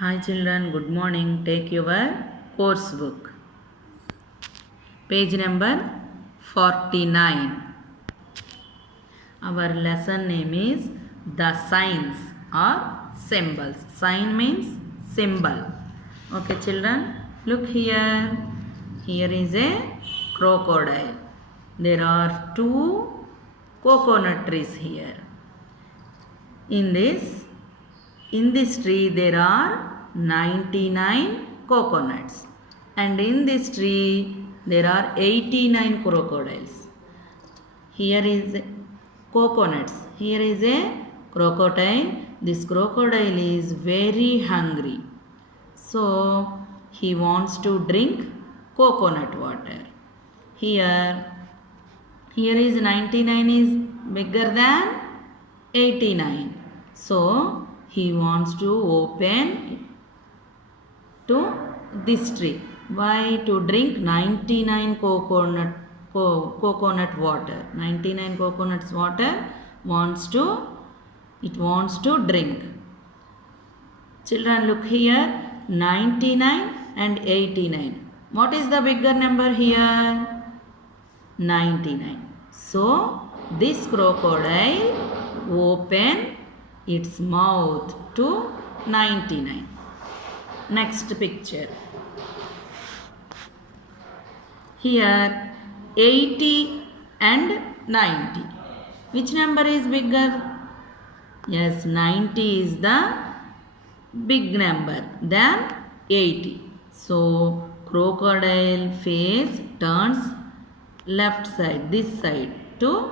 Hi children, good morning. Take your course book. Page number 49. Our lesson name is the signs or symbols. Sign means symbol. Okay children, look here. Here is a crocodile. There are two coconut trees here. In this tree there are 99 coconuts, and in this tree there are 89 crocodiles. Here is coconuts. Here is a crocodile. This crocodile is very hungry. So he wants to drink coconut water. Here is 99 is bigger than 89. So he wants to open to this tree. Why? To drink 99 coconut water. 99 coconuts water wants to drink. Children, look here. 99 and 89. What is the bigger number here? 99. So this crocodile open its mouth to 99. Next picture. Here 80 and 90. Which number is bigger? Yes, 90 is the big number than 80. So crocodile face turns left side, this side to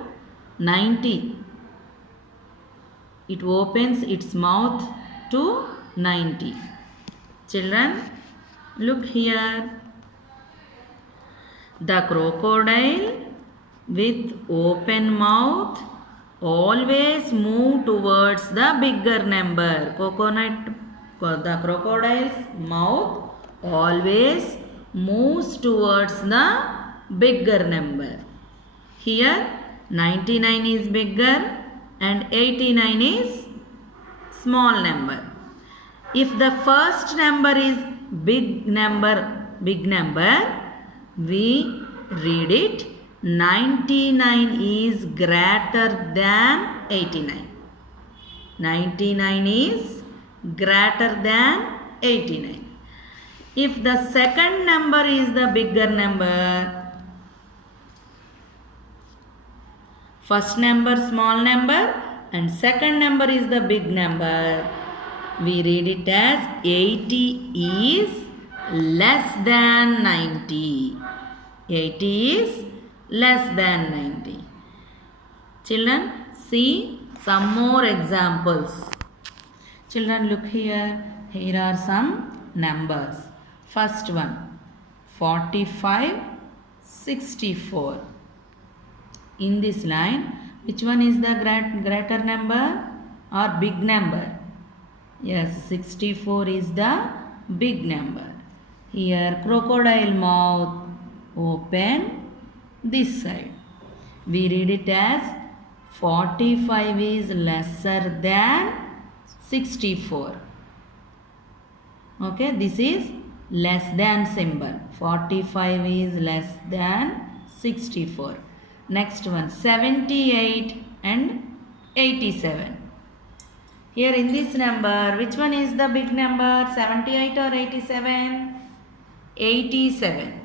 90. It opens its mouth to 90. Children, look here. The crocodile with open mouth always move towards the bigger number. The crocodile's mouth always moves towards the bigger number. Here 99 is bigger and 89 is small number. If the first number is big number, we read it 99 is greater than 89. 99 is greater than 89. If the second number is the bigger number, first number small number and second number is the big number, we read it as 80 is less than 90. 80 is less than 90. Children, see some more examples. Children, look here. Here are some numbers. First one, 45, 64. In this line, which one is the greater number or big number? Yes, 64 is the big number. Here, crocodile mouth open this side. We read it as 45 is lesser than 64. Okay, this is less than symbol. 45 is less than 64. Next one, 78 and 87. Here in this number, which one is the big number? 78 or 87? 87.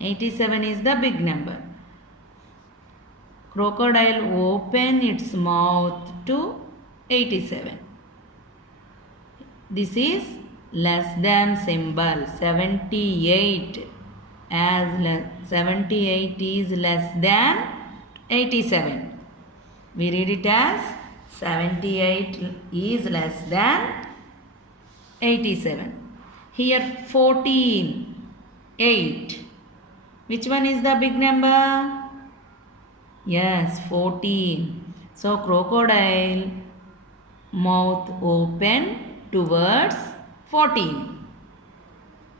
87 is the big number. Crocodile open its mouth to 87. This is less than symbol. 78 is less than 87. We read it as 78 is less than 87. Here 14, 8. Which one is the big number? Yes, 14. So crocodile mouth open towards 14.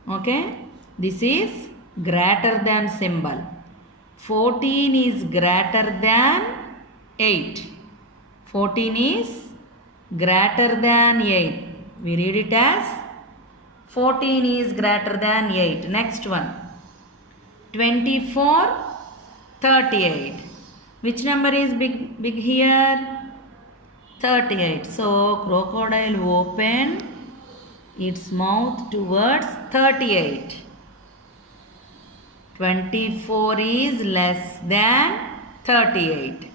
Okay, this is greater than symbol. 14 is greater than 8. 14 is greater than 8. We read it as 14 is greater than 8. Next one. 24, 38. Which number is big here? 38. So crocodile open its mouth towards 38. 24 is less than 38.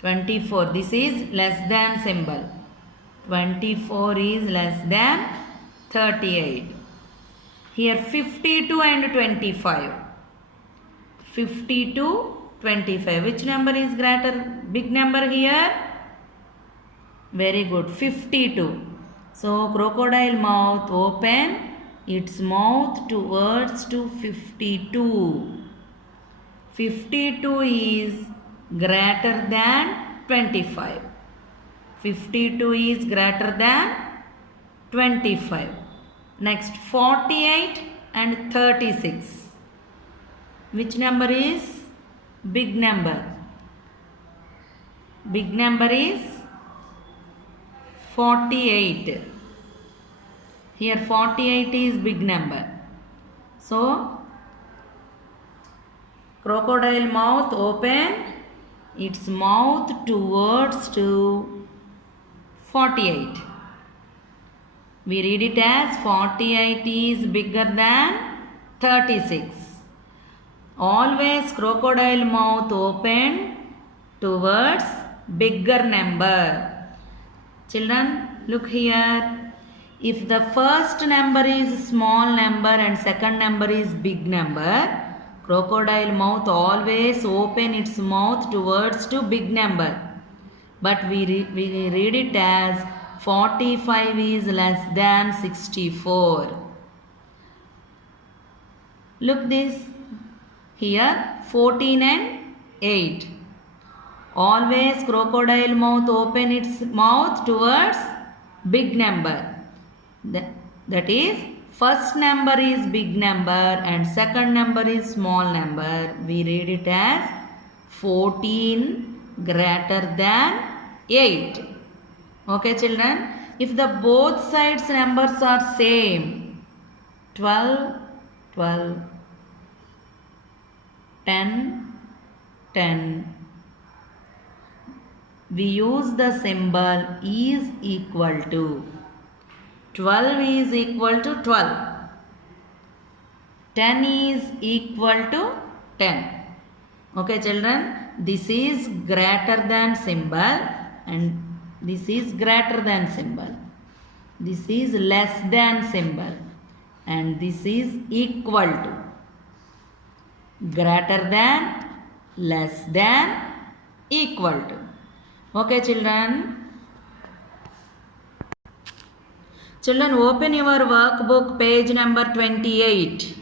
24. This is less than symbol. 24 is less than 38. Here 52 and 25. 52, 25. Which number is greater? Big number here? Very good. 52. So crocodile mouth open its mouth towards to 52. 52 is greater than 25. 52 is greater than 25. Next 48 and 36. Which number is big number? Big number is 48. Here 48 is big number. So crocodile mouth open its mouth towards to 48. We read it as 48 is bigger than 36. Always crocodile mouth open towards bigger number. Children, look here. If the first number is small number and second number is big number, crocodile mouth always open its mouth towards to big number. But we read it as 45 is less than 64. Look this. Here 14 and 8. Always crocodile mouth open its mouth towards big number. That is first number is big number and second number is small number. We read it as 14 greater than 8. Okay children, if the both sides numbers are same, 12, 12, 10, 10, we use the symbol is equal to. 12 is equal to 12. 10 is equal to 10. Okay children, this is greater than symbol and this is greater than symbol. This is less than symbol and this is equal to. Greater than, less than, equal to. Okay children. Children, open your workbook page number 28.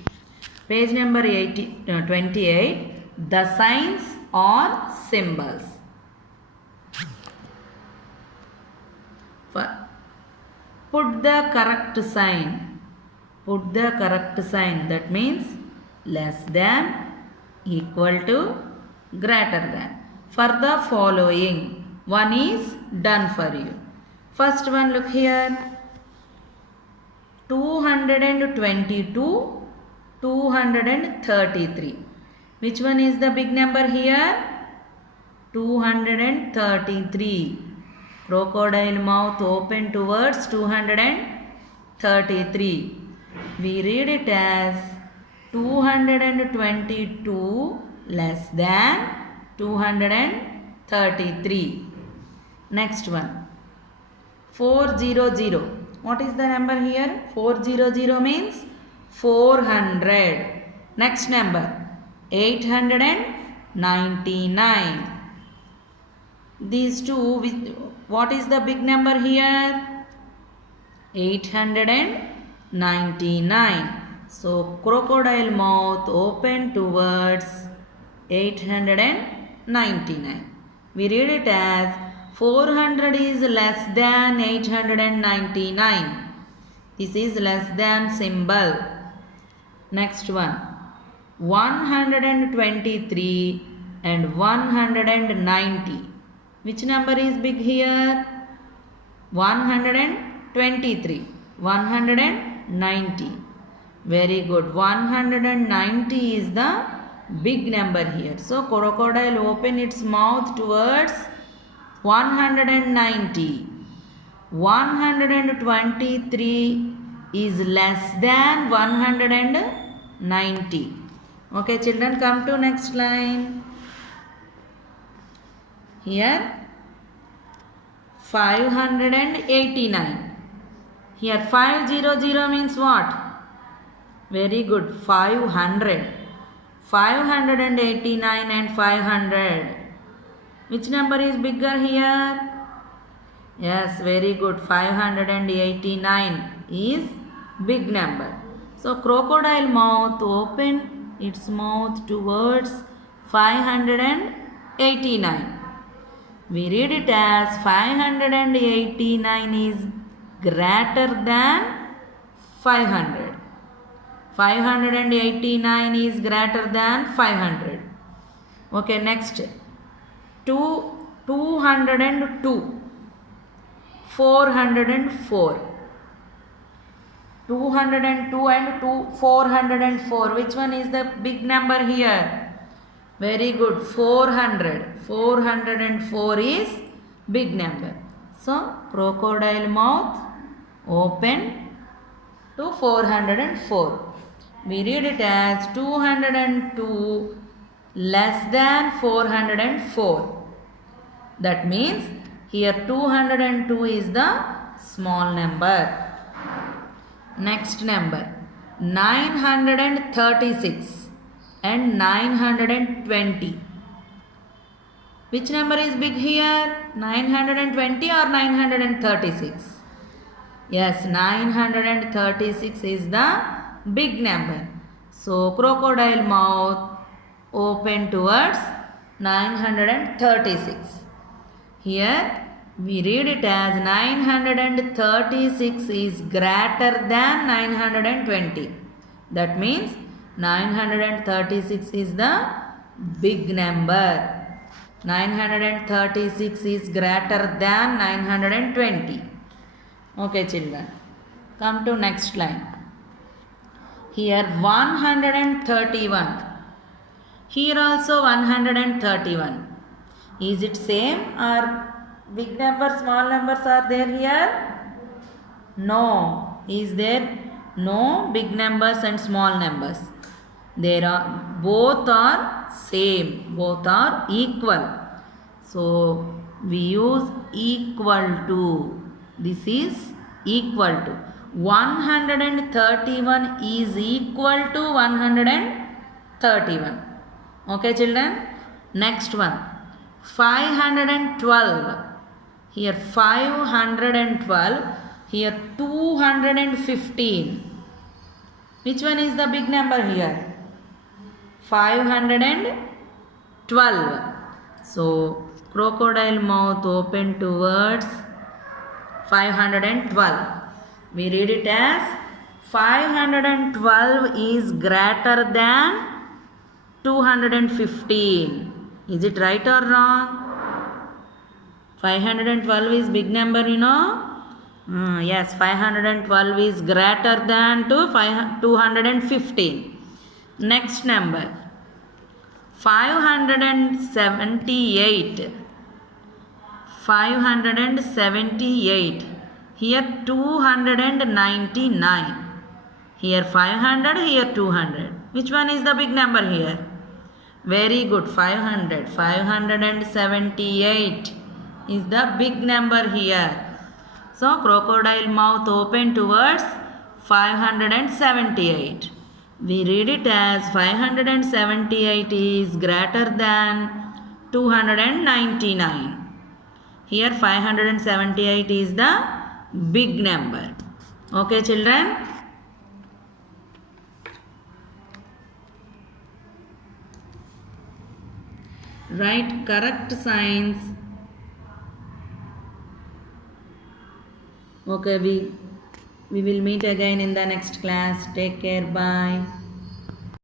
Page number 28. The signs or symbols. Put the correct sign. Put the correct sign. That means less than, equal to, greater than. For the following, one is done for you. First one, look here. 222, 233. Which one is the big number here? 233. Crocodile mouth open towards 233. We read it as 222 less than 233. Next one. 400. What is the number here? 400 means 400. Next number. 899. These two, what is the big number here? 899. So crocodile mouth open towards 899. We read it as 400 is less than 899. This is less than symbol. Next one. 123 and 190. Which number is big here? 123. 123. 190. Very good. 190 is the big number here. So crocodile open its mouth towards 190. 123 is less than 190. Okay, children, come to next line. Here 589. Here 500 means what? Very good. 500. 589 and 500. Which number is bigger here? Yes, very good. 589 is big number. So crocodile mouth open its mouth towards 589. We read it as 589 is greater than 500. 589 is greater than 500. Okay, next. 202. 404. 202 and 404. Which one is the big number here? Very good. 400. 404 is big number. So, crocodile mouth open to 404. We read it as 202 less than 404. That means here 202 is the small number. Next number 936 and 920. Which number is big here? 920 or 936? Yes, 936 is the big number. So crocodile mouth open towards 936. Here we read it as 936 is greater than 920. That means 936 is the big number. 936 is greater than 920. Okay, children. Come to next line. Here 131. Here also 131. Is it same or big number, small numbers are there here? No. Is there no big numbers and small numbers? There are, both are same, both are equal. So we use equal to. This is equal to. 131 is equal to 131. Okay, children. Next one. 512. Here 512. Here 215. Which one is the big number here? 512. So crocodile mouth open towards 512. We read it as 512 is greater than 215. Is it right or wrong? 512 is big number, you know. Yes, 512 is greater than 215. Next number 578. 578. Here 299. Here 500, here 200. Which one is the big number here? Very good. 500. 578 is the big number here. So crocodile mouth open towards 578. We read it as 578 is greater than 299. Here 578 is the big number. Okay, children. Write correct signs. Okay, we will meet again in the next class. Take care. Bye.